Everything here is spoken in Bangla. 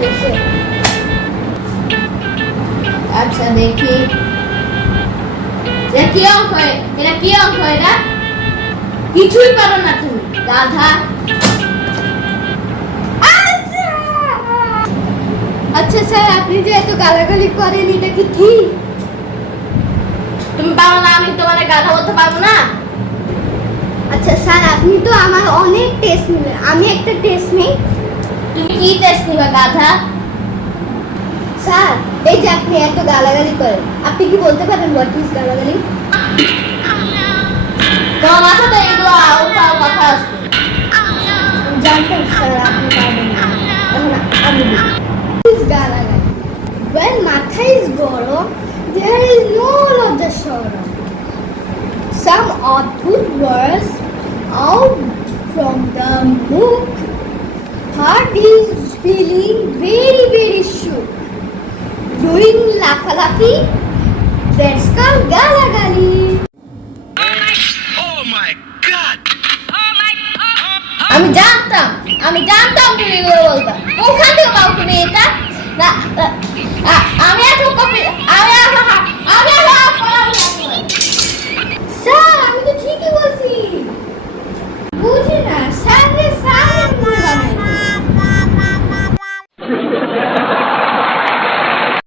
হয়েছে। আচ্ছা দেখি এটা কি অঙ্ক? এটা কি অঙ্ক? এটা কিছুই পারো না তুমি গাধা। আচ্ছা স্যার, আপনি যে এত গালাগালি করেন এটা কি ঠিক? তুমি পারো না, আমি তোমার গাধা বলতে পারবো না। আচ্ছা স্যার, আপনি তো আমার অনেক টেস্ট নেবেন, আমি একটা টেস্ট নেই। তুমি কি টেস্ট নিবা গাধা? স্যার, এই যে আপনি এত গালাগালি করেন, আপনি কি বলতে পারেন হোয়াট ইজ গালাগালি? তোমার মাথাতে এগুলো আউট কথা আছে। জানতাম স্যার আপনি পারবেন না। এখন আমি বলি গালাগালি। When মাথা is গরম, there is no লজ্জা শরম. Some অদ্ভুত words out from the book. Heart is feeling very very shook. Doing লাফালাফি, that's called গালাগালি. Oh my god! আমি জানতাম তুমি এগুলো বলবা। ওখান থেকে